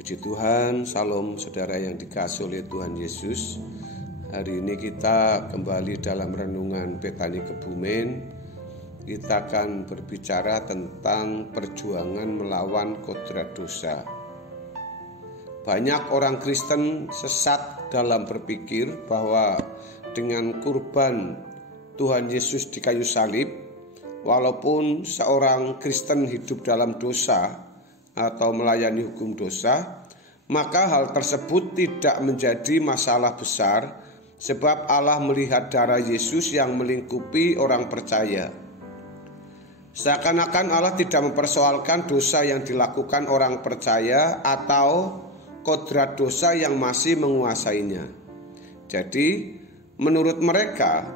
Puji Tuhan, salam saudara yang dikasihi oleh Tuhan Yesus. Hari ini kita kembali dalam renungan Betani Kebumen. Kita akan berbicara tentang perjuangan melawan kodrat dosa. Banyak orang Kristen sesat dalam berpikir bahwa dengan kurban Tuhan Yesus di kayu salib, walaupun seorang Kristen hidup dalam dosa atau melayani hukum dosa, maka hal tersebut tidak menjadi masalah besar, sebab Allah melihat darah Yesus yang melingkupi orang percaya. Seakan-akan Allah tidak mempersoalkan dosa yang dilakukan orang percaya atau kodrat dosa yang masih menguasainya. Jadi menurut mereka,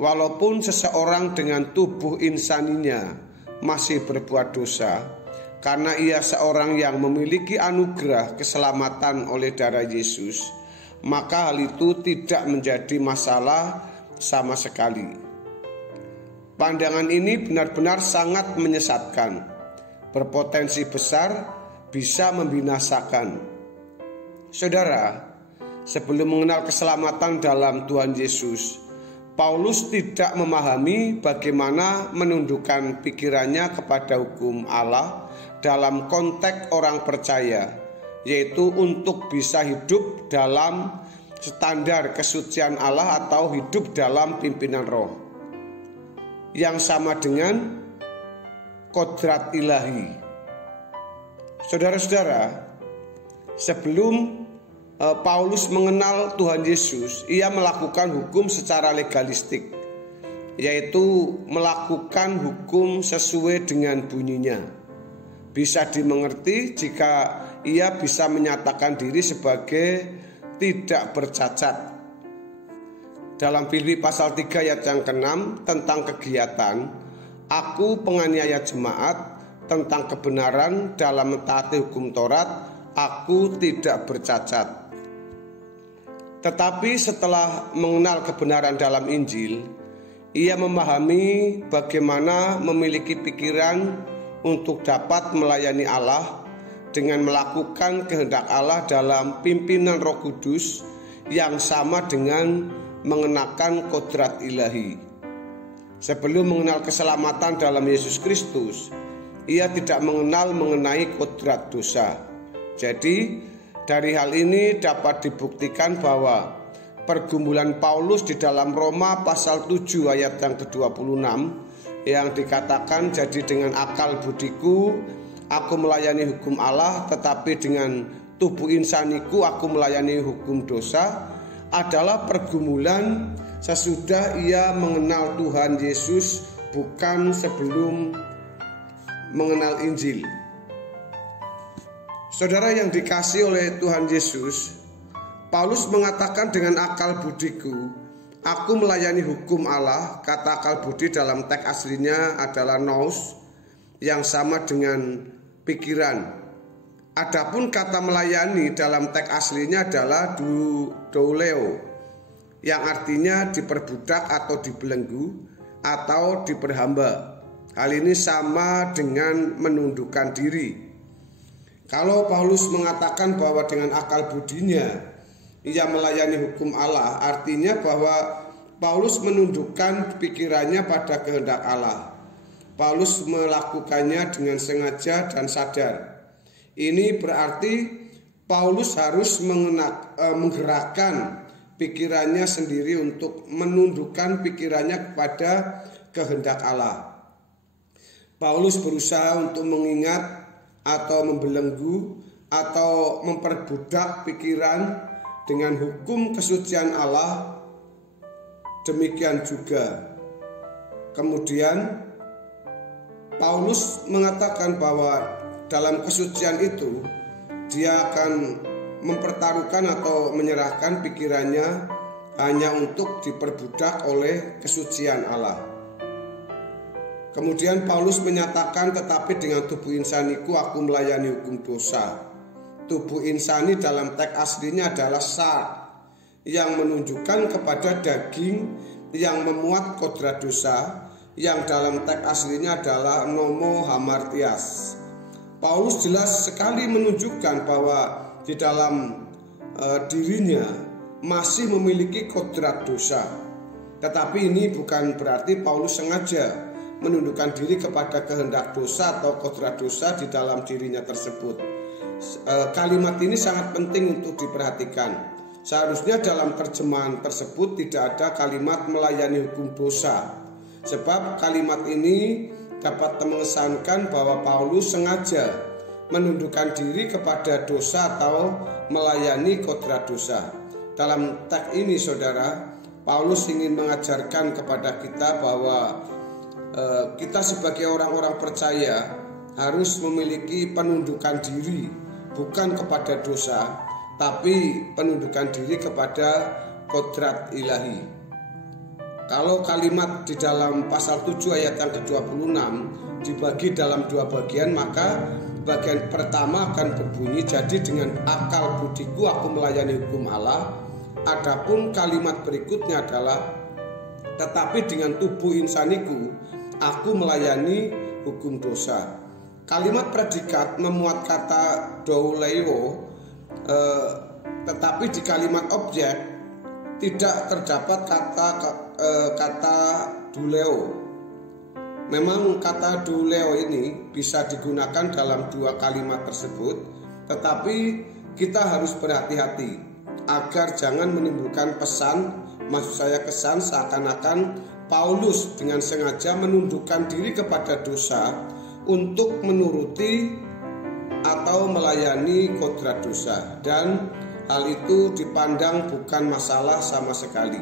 walaupun seseorang dengan tubuh insaninya masih berbuat dosa, karena ia seorang yang memiliki anugerah keselamatan oleh darah Yesus, maka hal itu tidak menjadi masalah sama sekali. Pandangan ini benar-benar sangat menyesatkan, berpotensi besar bisa membinasakan. Saudara, sebelum mengenal keselamatan dalam Tuhan Yesus, Paulus tidak memahami bagaimana menundukkan pikirannya kepada hukum Allah dalam konteks orang percaya, yaitu untuk bisa hidup dalam standar kesucian Allah atau hidup dalam pimpinan roh yang sama dengan kodrat ilahi. Saudara-saudara, sebelum Paulus mengenal Tuhan Yesus, ia melakukan hukum secara legalistik, yaitu melakukan hukum sesuai dengan bunyinya. Bisa dimengerti jika ia bisa menyatakan diri sebagai tidak bercacat. Dalam Filipi pasal 3 ayat yang ke-6 tentang kegiatan, aku penganiaya jemaat, tentang kebenaran dalam mentaati hukum Taurat, aku tidak bercacat. Tetapi setelah mengenal kebenaran dalam Injil, ia memahami bagaimana memiliki pikiran untuk dapat melayani Allah dengan melakukan kehendak Allah dalam pimpinan Roh Kudus yang sama dengan mengenakan kodrat ilahi. Sebelum mengenal keselamatan dalam Yesus Kristus, ia tidak mengenal mengenai kodrat dosa. Jadi dari hal ini dapat dibuktikan bahwa pergumulan Paulus di dalam Roma pasal 7 ayat yang ke-26 yang dikatakan, jadi dengan akal budiku aku melayani hukum Allah, tetapi dengan tubuh insaniku aku melayani hukum dosa, adalah pergumulan sesudah ia mengenal Tuhan Yesus, bukan sebelum mengenal Injil. Saudara yang dikasihi oleh Tuhan Yesus, Paulus mengatakan dengan akal budiku aku melayani hukum Allah. Kata akal budi dalam teks aslinya adalah nous, yang sama dengan pikiran. Adapun kata melayani dalam teks aslinya adalah douleo, yang artinya diperbudak atau dibelenggu atau diperhamba. Hal ini sama dengan menundukkan diri. Kalau Paulus mengatakan bahwa dengan akal budinya ia melayani hukum Allah, artinya bahwa Paulus menundukkan pikirannya pada kehendak Allah. Paulus melakukannya dengan sengaja dan sadar. Ini berarti Paulus harus menggerakkan pikirannya sendiri untuk menundukkan pikirannya kepada kehendak Allah. Paulus berusaha untuk mengingat atau membelenggu atau memperbudak pikiran dengan hukum kesucian Allah. Demikian juga kemudian Paulus mengatakan bahwa dalam kesucian itu dia akan mempertaruhkan atau menyerahkan pikirannya hanya untuk diperbudak oleh kesucian Allah. Kemudian Paulus menyatakan, tetapi dengan tubuh insaniku aku melayani hukum dosa. Tubuh insani dalam teks aslinya adalah sark, yang menunjukkan kepada daging yang memuat kodrat dosa, yang dalam teks aslinya adalah nomo hamartias. Paulus jelas sekali menunjukkan bahwa di dalam dirinya masih memiliki kodrat dosa. Tetapi ini bukan berarti Paulus sengaja menundukkan diri kepada kehendak dosa atau kodrat dosa di dalam dirinya tersebut. Kalimat ini sangat penting untuk diperhatikan. Seharusnya dalam terjemahan tersebut tidak ada kalimat melayani hukum dosa, sebab kalimat ini dapat mengesankan bahwa Paulus sengaja menundukkan diri kepada dosa atau melayani kodrat dosa. Dalam teks ini, saudara, Paulus ingin mengajarkan kepada kita bahwa kita sebagai orang-orang percaya harus memiliki penundukan diri, bukan kepada dosa, tapi penundukan diri kepada kodrat ilahi. Kalau kalimat di dalam pasal 7 ayat yang ke-26 dibagi dalam dua bagian, maka bagian pertama akan berbunyi, jadi dengan akal budiku aku melayani hukum Allah. Adapun kalimat berikutnya adalah, tetapi dengan tubuh insaniku aku melayani hukum dosa. Kalimat predikat memuat kata douleo, tetapi di kalimat objek tidak terdapat kata duleo. Memang kata duleo ini bisa digunakan dalam dua kalimat tersebut, tetapi kita harus berhati-hati agar jangan menimbulkan kesan seakan-akan Paulus dengan sengaja menundukkan diri kepada dosa untuk menuruti atau melayani kodrat dosa, dan hal itu dipandang bukan masalah sama sekali.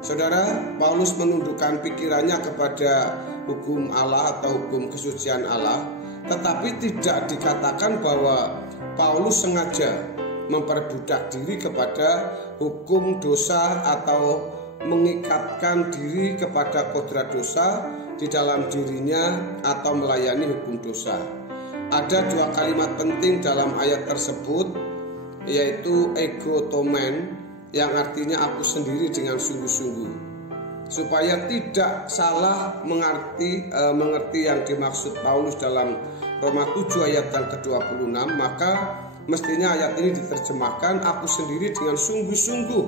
Saudara, Paulus menundukkan pikirannya kepada hukum Allah atau hukum kesucian Allah, tetapi tidak dikatakan bahwa Paulus sengaja memperbudak diri kepada hukum dosa atau mengikatkan diri kepada kodrat dosa di dalam dirinya atau melayani hukum dosa. Ada dua kalimat penting dalam ayat tersebut, yaitu ego tomen, yang artinya aku sendiri dengan sungguh-sungguh. Supaya tidak salah mengerti yang dimaksud Paulus dalam Roma 7 ayat yang ke-26, maka mestinya ayat ini diterjemahkan, aku sendiri dengan sungguh-sungguh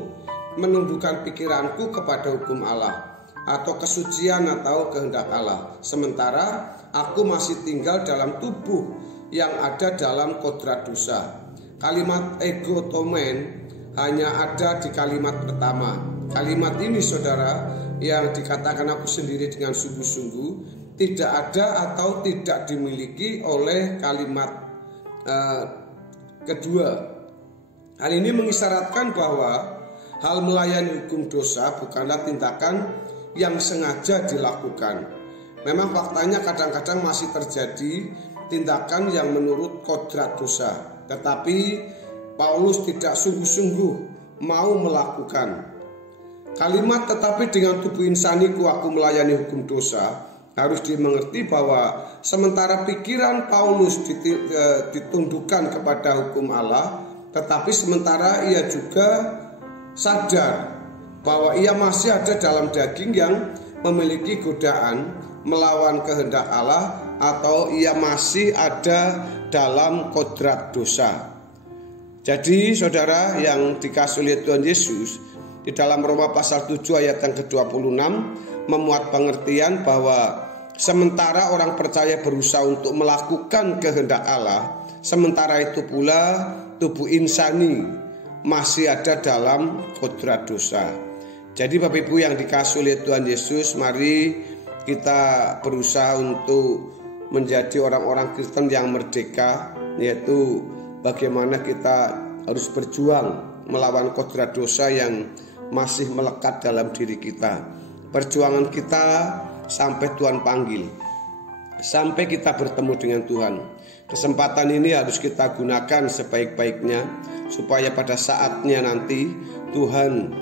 menundukkan pikiranku kepada hukum Allah atau kesucian atau kehendak Allah, sementara aku masih tinggal dalam tubuh yang ada dalam kodrat dosa. Kalimat ego tomen hanya ada di kalimat pertama. Kalimat ini, saudara, yang dikatakan aku sendiri dengan sungguh-sungguh, tidak ada atau tidak dimiliki oleh kalimat kedua. Hal ini mengisyaratkan bahwa hal melayani hukum dosa bukanlah tindakan yang sengaja dilakukan. Memang faktanya kadang-kadang masih terjadi tindakan yang menurut kodrat dosa, tetapi Paulus tidak sungguh-sungguh mau melakukan. Kalimat tetapi dengan tubuh insaniku aku melayani hukum dosa harus dimengerti bahwa sementara pikiran Paulus ditundukkan kepada hukum Allah, tetapi sementara ia juga sadar bahwa ia masih ada dalam daging yang memiliki godaan melawan kehendak Allah, atau ia masih ada dalam kodrat dosa. Jadi saudara yang dikasihi oleh Tuhan Yesus, di dalam Roma pasal 7 ayat yang ke-26 memuat pengertian bahwa sementara orang percaya berusaha untuk melakukan kehendak Allah, sementara itu pula tubuh insani masih ada dalam kodrat dosa. Jadi Bapak Ibu yang dikasihi oleh Tuhan Yesus, mari kita berusaha untuk menjadi orang-orang Kristen yang merdeka, yaitu bagaimana kita harus berjuang melawan kodrat dosa yang masih melekat dalam diri kita. Perjuangan kita sampai Tuhan panggil, sampai kita bertemu dengan Tuhan. Kesempatan ini harus kita gunakan sebaik-baiknya, supaya pada saatnya nanti Tuhan,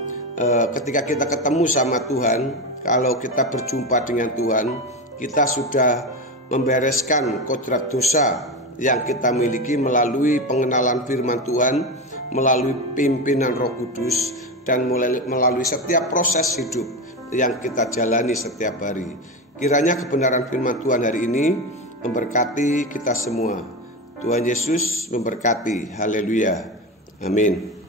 ketika kita ketemu sama Tuhan, kalau kita berjumpa dengan Tuhan, kita sudah membereskan kodrat dosa yang kita miliki melalui pengenalan firman Tuhan, melalui pimpinan Roh Kudus, dan melalui setiap proses hidup yang kita jalani setiap hari. Kiranya kebenaran firman Tuhan hari ini memberkati kita semua. Tuhan Yesus memberkati. Haleluya. Amin.